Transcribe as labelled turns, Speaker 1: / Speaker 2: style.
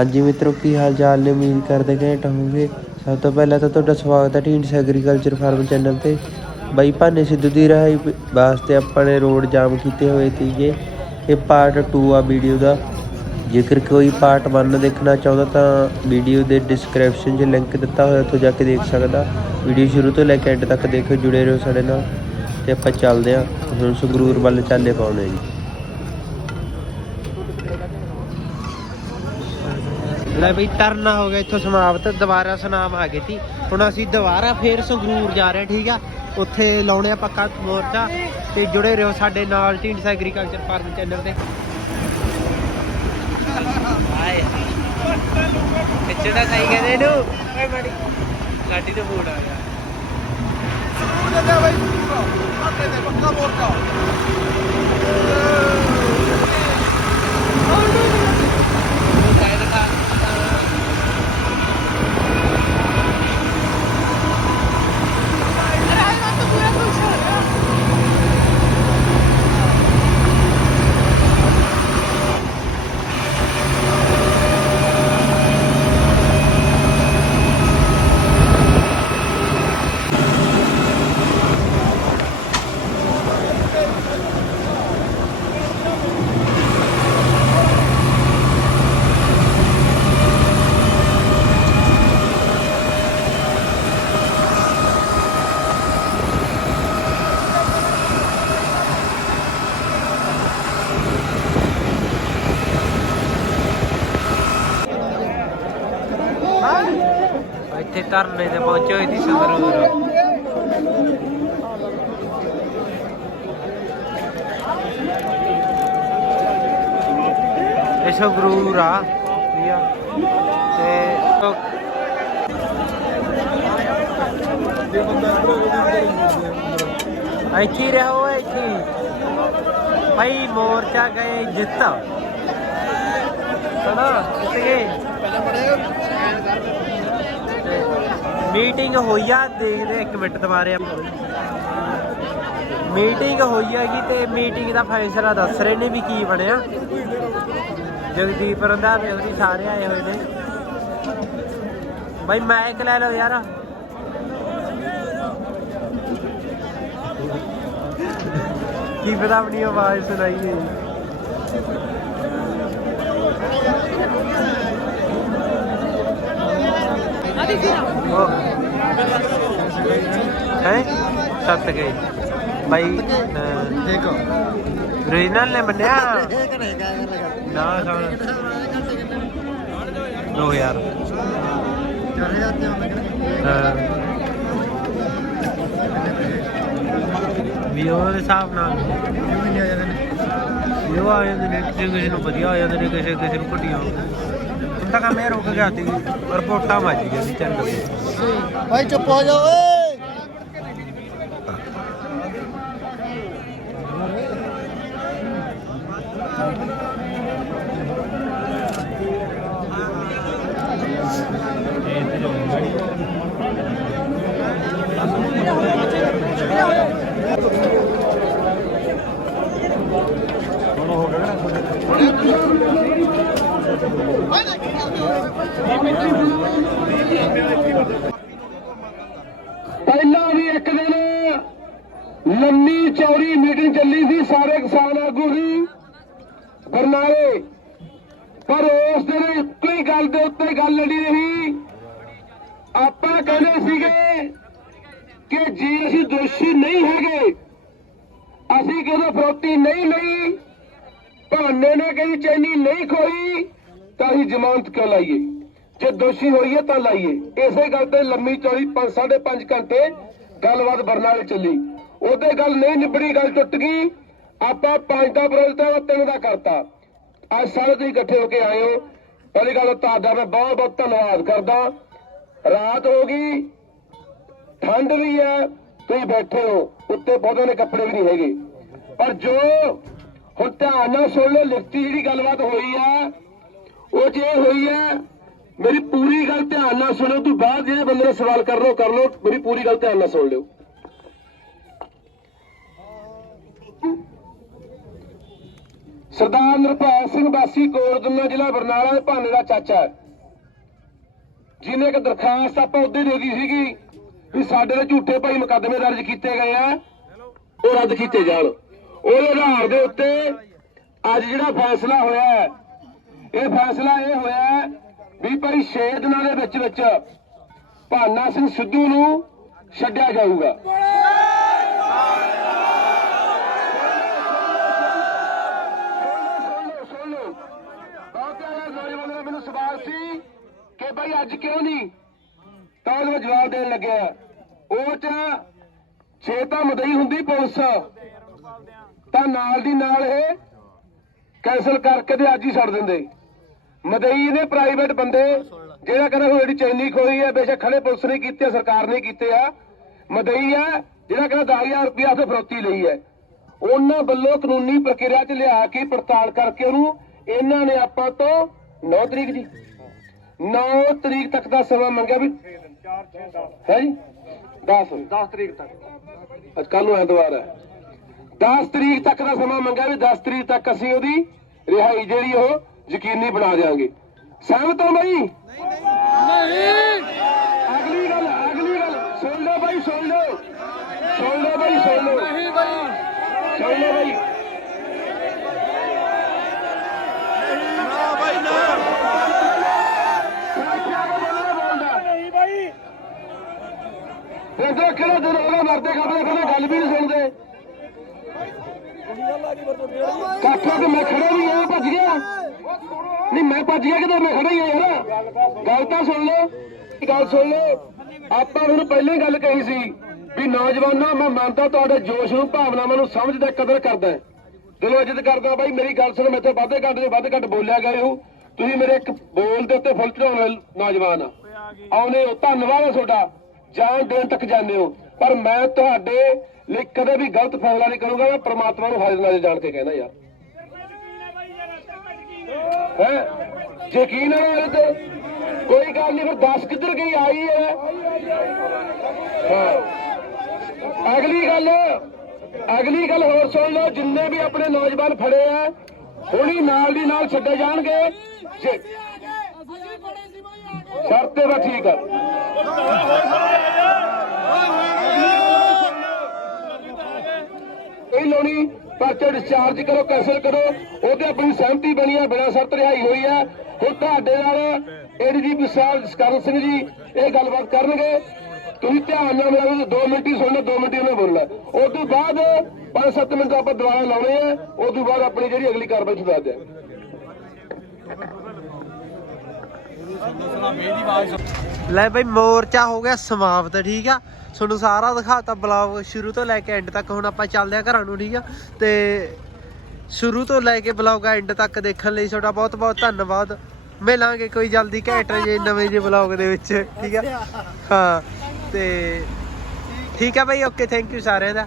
Speaker 1: ਹਾਂਜੀ ਮਿੱਤਰੋ, ਕੀ ਹਾਲ ਚਾਲ ਨੇ? ਉਮੀਦ ਕਰਦੇ ਘੈਂਟ ਹੋਵੋਗੇ। ਸਭ ਤੋਂ ਪਹਿਲਾਂ ਤਾਂ ਤੁਹਾਡਾ ਸਵਾਗਤ ਹੈ ਢੀਂਡਸ ਐਗਰੀਕਲਚਰ ਫਾਰਮ ਚੈਨਲ ਤੇ। ਬਾਈ ਭਾਨੇ ਸਿੱਧੂ ਦੀ ਰਿਹਾਈ ਵਾਸਤੇ ਆਪਾਂ ਨੇ ਰੋਡ ਜਾਮ ਕੀਤੇ ਹੋਏ ਸੀਗੇ। ਇਹ ਪਾਰਟ 2 ਆ ਵੀਡੀਓ ਦਾ। ਜੇਕਰ ਕੋਈ ਪਾਰਟ 1 ਦੇਖਣਾ ਚਾਹੁੰਦਾ ਤਾਂ ਵੀਡੀਓ ਦੇ ਡਿਸਕ੍ਰਿਪਸ਼ਨ 'ਚ ਲਿੰਕ ਦਿੱਤਾ ਹੋਇਆ, ਉੱਥੋਂ ਜਾ ਕੇ ਦੇਖ ਸਕਦਾ। ਵੀਡੀਓ ਸ਼ੁਰੂ ਤੋਂ ਲੈ ਕੇ ਐਂਡ ਤੱਕ ਦੇਖੋ, ਜੁੜੇ ਰਹੋ ਸਾਡੇ ਨਾਲ। ਤੇ ਆਪਾਂ ਚੱਲਦੇ ਹਾਂ। ਹੁਣ ਸੰਗਰੂਰ ਵੱਲ ਚਾਲੇ ਪਾਉਣੇ ਜੀ। ਲੈ ਬਈ ਟਰਨ ਹੋ ਗਿਆ ਇੱਥੋਂ ਸਮਾਪਤ ਦੁਬਾਰਾ ਸੁਨਾਮ ਆ ਗਈ ਸੀ। ਹੁਣ ਅਸੀਂ ਦੁਬਾਰਾ ਫੇਰ ਸੰਗਰੂਰ ਜਾ ਰਹੇ ਹਾਂ, ਠੀਕ ਆ? ਉੱਥੇ ਲਾਉਣੇ ਆ ਪੱਕਾ ਮੋਰਚਾ ਤੇ ਜੁੜੇ ਰਹੋ ਸਾਡੇ ਨਾਲ ਢੀਂਡਸ ਐਗਰੀਕਲਚਰ ਫਾਰਮ ਚੈਨਲ ਤੇ। ਹਾਏ ਕਿੱਚੜਾ ਸਹੀ ਕਹਿੰਦੇ ਇਹਨੂੰ। ਓਏ ਮਾੜੀ। ਲਾਡੀ ਤੋਂ ਫੋਨ ਆ ਗਿਆ। ਇੱਥੇ ਧਰਨੇ ਤੇ ਪਹੁੰਚੇ ਹੋਏ ਸੀ ਸੰਗਰੂਰ ਇਹ ਸੰਗਰੂਰ ਆ ਤੇ ਇੱਥੇ ਰਹੋ ਇੱਥੇ ਭਾਈ ਮੋਰਚਾ ਗਏ ਜਿੱਤ ਚਲੋ ਜਿੱਤ ਗਏ ਮੀਟਿੰਗ ਹੋਈ ਆ, ਦੇਖਦੇ ਇੱਕ ਮਿੰਟ ਦੁਬਾਰੇ। ਮੀਟਿੰਗ ਹੋਈ ਹੈਗੀ ਤੇ ਮੀਟਿੰਗ ਦਾ ਫੈਸਲਾ ਦੱਸ ਰਹੇ ਨੇ ਵੀ ਕੀ ਬਣਿਆ। ਜਗਦੀਪ ਰੰਧਾਵੇ ਉਹਦੀ ਸਾਰੇ ਆਏ ਹੋਏ ਨੇ। ਬਾਈ ਮਾਈਕ ਲੈ ਲਓ ਯਾਰ। ਕੀ ਪਤਾ ਆਪਣੀ ਆਵਾਜ਼ ਸੁਣਾਈ ਦੇ ਹੈ? ਸੱਤ ਗਏ। ਬਾਈ ਦੇਖੋ ਰੀਜਨਲ ਨੇ ਬੰਨਿਆ ਨਾ ਸੁਣ 2000 ਹਾਂ ਵੀ ਉਹਦੇ ਹਿਸਾਬ ਨਾਲ। ਇਹ ਆ ਜਾਂਦੇ ਨੇ ਕਿਸੇ ਕਿਸੇ ਨੂੰ ਵਧੀਆ ਆ ਜਾਂਦੇ ਨੇ ਕਿਸੇ ਕਿਸੇ ਨੂੰ ਘਟੀਆਂ ਹੁਣ ਤਾਂ ਕੰਮ ਇਹ ਰੁਕ ਗਿਆ ਸੀ ਰਿਪੋਰਟਾਂ ਵੱਜ ਗਈਆਂ ਸੀ ਚੈਨਲ ਤੇ
Speaker 2: ਭਾਈ
Speaker 3: ਪਹਿਲਾਂ ਵੀ ਇੱਕ ਦਿਨ ਲੰਮੀ ਚੌੜੀ ਮੀਟਿੰਗ ਚੱਲੀ ਸੀ ਸਾਰੇ ਕਿਸਾਨ ਆਗੂ ਦੀ। ਬਰਨਾਲੇ ਪਰ ਉਸ ਦਿਨ ਇੱਕੋ ਹੀ ਗੱਲ ਦੇ ਉੱਤੇ ਗੱਲ ਲੜੀ ਰਹੀ। ਆਪਾਂ ਕਹਿੰਦੇ ਸੀਗੇ ਕਿ ਜੇ ਅਸੀਂ ਦੋਸ਼ੀ ਨਹੀਂ ਹੈਗੇ, ਅਸੀਂ ਕਿਹਦਾ ਫਰੋਤੀ ਨਹੀਂ ਲਈ, ਭਾਨੇ ਨੇ ਕਹੀ ਚੈਨੀ ਨਹੀਂ ਖੋਈ। ਤਾਂ ਅਸੀਂ ਜ਼ਮਾਨਤ ਕਿਉਂ ਲਾਈਏ? ਜੇ ਦੋਸ਼ੀ ਹੋਈਏ ਤਾਂ ਲਾਈਏ। ਇਸੇ ਗੱਲ ਤੇ ਲੰਮੀ ਚੌੜੀ 5 5.5 ਘੰਟੇ ਗੱਲਬਾਤ ਬਰਨਾਲੇ ਚੱਲੀ। ਉਹਦੇ ਗੱਲ ਨਹੀਂ ਨਿਬੜੀ, ਗੱਲ ਟੁੱਟ ਗਈ। ਆਪਾਂ ਪੰਜ ਦਾ ਵਿਰੋਧ ਤਿੰਨ ਦਾ ਕਰਤਾ। ਅੱਜ ਸਾਰੇ ਤੁਸੀਂ ਇਕੱਠੇ ਹੋ ਕੇ ਆਏ ਹੋ। ਪਹਿਲੀ ਗੱਲ ਤੁਹਾਡਾ ਮੈਂ ਬਹੁਤ ਬਹੁਤ ਧੰਨਵਾਦ ਕਰਦਾ। ਰਾਤ ਹੋ ਗਈ। ਠੰਡ ਵੀ ਹੈ। ਤੁਸੀਂ ਬੈਠੇ ਹੋ। ਉੱਤੇ ਪੌਦਿਆਂ ਨੇ ਕੱਪੜੇ ਵੀ ਨਹੀਂ ਹੈਗੇ। ਪਰ ਜੋ ਹੁਣ ਧਿਆਨ ਨਾਲ ਸੁਣ ਲਓ, ਲਿਖਤੀ ਜਿਹੜੀ ਗੱਲਬਾਤ ਹੋਈ ਆ ਉਹ ਜੇ ਹੋਈ ਹੈ, ਮੇਰੀ ਪੂਰੀ ਗੱਲ ਧਿਆਨ ਨਾਲ ਸੁਣੋ, ਤੂੰ ਬਾਅਦ ਜਿਹੜੇ ਬੰਦੇ ਨੇ ਸਵਾਲ ਕਰ ਲੋ ਕਰ ਲੋ ਮੇਰੀ ਪੂਰੀ ਗੱਲ ਧਿਆਨ ਨਾਲ ਸੁਣ ਲਿਓ। ਸਰਦਾਰ ਨਿਰਭੈ ਸਿੰਘ ਵਾਸੀ ਕੋਟਦਮਾ ਜ਼ਿਲ੍ਹਾ ਬਰਨਾਲਾ ਦੇ ਭਾਨੇ ਦਾ ਚਾਚਾ ਜਿਹਨੇ ਇੱਕ ਦਰਖਾਸਤ ਆਪਾਂ ਉਹਦੇ ਦੇ ਦਿੱਤੀ ਸੀਗੀ ਵੀ ਸਾਡੇ ਦੇ ਝੂਠੇ ਭਾਈ ਮੁਕੱਦਮੇ ਦਰਜ ਕੀਤੇ ਗਏ ਆ, ਉਹ ਰੱਦ ਕੀਤੇ ਜਾਣ। ਉਹਦੇ ਆਧਾਰ ਦੇ ਉੱਤੇ ਅੱਜ ਜਿਹੜਾ ਫੈਸਲਾ ਹੋਇਆ ਹੈ ਇਹ ਫੈਸਲਾ ਇਹ ਹੋਇਆ ਵੀ ਭਾਈ 6 ਦਿਨਾਂ ਦੇ ਵਿੱਚ ਵਿੱਚ ਭਾਨਾ ਸਿੰਘ ਸਿੱਧੂ ਨੂੰ ਛੱਡਿਆ ਜਾਊਗਾ ਸੁਣ ਲਓ ਸੁਣ ਲਓ ਬਹੁਤ ਸਾਰੇ ਮੈਨੂੰ ਸਵਾਲ ਸੀ ਕਿ ਭਾਈ ਅੱਜ ਕਿਉਂ ਨਹੀਂ ਤਾਂ ਉਹ ਜਵਾਬ ਦੇਣ ਲੱਗਿਆ ਉਹ ਚ ਛੇ ਤਾਂ ਮਦਈ ਹੁੰਦੀ ਪੁਲਿਸ ਤਾਂ ਨਾਲ ਦੀ ਨਾਲ ਇਹ ਕੈਨਸਲ ਕਰਕੇ ਤੇ ਅੱਜ ਹੀ ਛੱਡ ਦਿੰਦੇ ਮਦਈ ਨੇ ਪ੍ਰਾਈਵੇਟ ਬੰਦੇ ਜਿਹੜਾ ਕਹਿੰਦਾ ਜਿਹੜੀ ਚੈਨੀ ਖੋਈ ਹੈ ਬੇਸ਼ੱਕ ਖੜੇ ਪੁਲਿਸ ਨੇ ਕੀਤੇ ਆ, ਸਰਕਾਰ ਨੇ ਕੀਤੇ ਆ। ਮਦਈ ਹੈ ਜਿਹੜਾ ਕਹਿੰਦਾ 10000 ਰੁਪਇਆ ਤੇ ਫਰੋਤੀ ਲਈ ਹੈ। ਉਹਨਾਂ ਵੱਲੋਂ ਕਾਨੂੰਨੀ ਪ੍ਰਕਿਰਿਆ ਚ ਲਿਆ ਕੇ ਪੜਤਾਲ ਕਰਕੇ ਉਹਨੂੰ ਇਹਨਾਂ ਨੇ ਆਪਾਂ ਤੋਂ 9 ਤਰੀਕ ਦੀ 9 ਤਰੀਕ ਤੱਕ ਦਾ ਸਮਾਂ ਮੰਗਿਆ ਵੀ ਹੈ ਜੀ? 10 10 ਤਰੀਕ ਤੱਕ। ਅੱਜ ਕੱਲ ਨੂੰ ਐਤਵਾਰ ਹੈ। 10 ਤਰੀਕ ਤੱਕ ਦਾ ਸਮਾਂ ਮੰਗਿਆ ਵੀ 10 ਤਰੀਕ ਤੱਕ ਅਸੀਂ ਉਹਦੀ ਰਿਹਾਈ ਜਿਹੜੀ ਉਹ ਯਕੀਨੀ ਬਣਾ ਦੇਵਾਂਗੇ ਸਹਿਮਤ ਹੋ ਬਈ? ਅਗਲੀ ਗੱਲ ਅਗਲੀ ਗੱਲ। ਸੁਣ ਲਓ ਬਾਈ ਸੁਣ ਲਓ। ਸੁਣ ਲਓ ਬਾਈ ਸੁਣ ਲਓ। ਨਹੀਂ ਬਾਈ। ਸੁਣ ਲਓ
Speaker 2: ਨਹੀਂ
Speaker 3: ਕਿਹੜਾ ਜਨਾਲਾ ਮਰਦੇ ਕਰਦੇ ਕਹਿੰਦੇ ਗੱਲ ਵੀ ਨਹੀਂ ਸੁਣਦੇ। ਕਾਠਾ ਤੇ ਮੈਂ ਖੜਾ ਵੀ ਆ ਭੱਜ ਗਿਆ। ਨਹੀਂ, ਮੈਂ ਭੱਜ ਕਿਤੇ, ਮੈਂ ਖੜਾ ਹੀ ਆ ਯਾਰ। ਗੱਲ ਤਾਂ ਸੁਣ ਲਓ, ਗੱਲ ਸੁਣ ਲਓ। ਆਪਾਂ ਤੁਹਾਨੂੰ ਪਹਿਲਾਂ ਗੱਲ ਕਹੀ ਸੀ ਵੀ ਨੌਜਵਾਨਾਂ, ਮੈਂ ਮੰਨਦਾ ਤੁਹਾਡੇ ਜੋਸ਼ ਨੂੰ, ਭਾਵਨਾਵਾਂ ਨੂੰ ਸਮਝਦਾ ਕਦਰ ਕਰਦਾ ਦਿਲੋਂ ਇੱਜ਼ਤ ਕਰਦਾ, ਬਾਈ, ਮੇਰੀ ਗੱਲ ਸੁਣੋ, ਮੈਥੇ ਵਾਧੇ ਘੱਟ ਦੇ ਵੱਧ ਘੱਟ ਬੋਲਿਆ ਗਏ ਹੋ ਤੁਸੀਂ ਮੇਰੇ ਇੱਕ ਬੋਲ ਦੇ ਉੱਤੇ ਫੁੱਲ ਚੜਾਉਣ ਵਾਲੇ ਨੌਜਵਾਨ ਆ। ਆਉਨੇ ਹੋ, ਧੰਨਵਾਦ ਹੈ ਤੁਹਾਡਾ। ਜਾਨ ਦੇਣ ਤੱਕ ਜਾਂਦੇ ਹੋ। ਪਰ ਮੈਂ ਤੁਹਾਡੇ ਲਈ ਕਦੇ ਵੀ ਗਲਤ ਫੈਸਲਾ ਨਹੀਂ ਕਰੂੰਗਾ, ਮੈਂ ਪ੍ਰਮਾਤਮਾ ਨੂੰ ਹਾਜ਼ਰ ਨਾਜ਼ਰ ਜਾਣ ਕੇ ਕਹਿੰਦਾ ਯਾਰ। ਹੈ? ਯਕੀਨ ਹੈ ਮੇਰੇ ਤੇ ਕੋਈ ਗੱਲ ਨਹੀਂ ਫਿਰ 10 ਕਿੱਧਰ ਗਈ ਆਈ ਹੈ? ਅਗਲੀ ਗੱਲ ਅਗਲੀ ਗੱਲ ਹੋਰ ਸੁਣ ਲਓ ਜਿੰਨੇ ਵੀ ਆਪਣੇ ਨੌਜਵਾਨ ਫੜੇ ਆ ਹੁਣੀ ਨਾਲ ਦੀ ਨਾਲ ਛੱਡੇ ਜਾਣਗੇ। ਜੇ ਸ਼ਰਤ ਤੇ ਠੀਕ ਆ। ਇਹ ਲੋਣੀ ਪਰਚਾ ਡਿਸਚਾਰਜ ਕਰੋ ਕੈਂਸਲ ਕਰੋ। ਉਹਦੇ ਆਪਣੀ ਸਹਿਮਤੀ ਬਣੀ ਹੈ ਬਿਨਾਂ ਸ਼ਰਤ ਰਿਹਾਈ ਹੋਈ ਹੈ ਹੁਣ ਤੁਹਾਡੇ ਨਾਲ ਏਡੀਜੀਪੀ ਸਾਹਿਬ ਜਸਕਰਨ ਸਿੰਘ ਜੀ ਇਹ ਗੱਲਬਾਤ ਕਰਨਗੇ। ਤੁਸੀਂ ਧਿਆਨ ਨਾਲ ਮੇਰਾ 2 ਮਿੰਟ ਹੀ ਸੁਣਨਾ 2 ਮਿੰਟ ਹੀ ਉਹਨੇ ਬੋਲਣਾ ਉਸ ਤੋਂ ਬਾਅਦ 5-7 ਮਿੰਟ ਆਪਾਂ ਦੁਬਾਰਾ ਲਾਉਣੇ ਆ, ਉਸ ਤੋਂ ਬਾਅਦ ਆਪਣੀ ਜਿਹੜੀ ਅਗਲੀ ਕਾਰਵਾਈ ਤੁਹਾਨੂੰ ਦੱਸ ਦਿਆਂਗੇ।
Speaker 1: ਲੈ ਬਈ, ਮੋਰਚਾ ਹੋ ਗਿਆ ਸਮਾਪਤ, ਠੀਕ ਆ? ਤੁਹਾਨੂੰ ਸਾਰਾ ਦਿਖਾਤਾ ਬਲੌਗ ਸ਼ੁਰੂ ਤੋਂ ਲੈ ਕੇ ਐਂਡ ਤੱਕ ਹੁਣ ਆਪਾਂ ਚੱਲਦੇ ਆ ਘਰਾਂ ਨੂੰ ਠੀਕ ਆ? ਤੇ ਸ਼ੁਰੂ ਤੋਂ ਲੈ ਕੇ ਬਲੌਗ ਐਂਡ ਤੱਕ ਦੇਖਣ ਲਈ ਤੁਹਾਡਾ ਬਹੁਤ ਬਹੁਤ ਧੰਨਵਾਦ। ਮਿਲਾਂਗੇ ਕੋਈ ਜਲਦੀ ਘੈਂਟ ਜੇ ਨਵੇਂ ਜੇ ਬਲੌਗ ਦੇ ਵਿੱਚ ਠੀਕ ਆ? ਹਾਂ ਤੇ ਠੀਕ ਆ ਬਈ ਓਕੇ ਥੈਂਕ ਯੂ ਸਾਰਿਆਂ ਦਾ।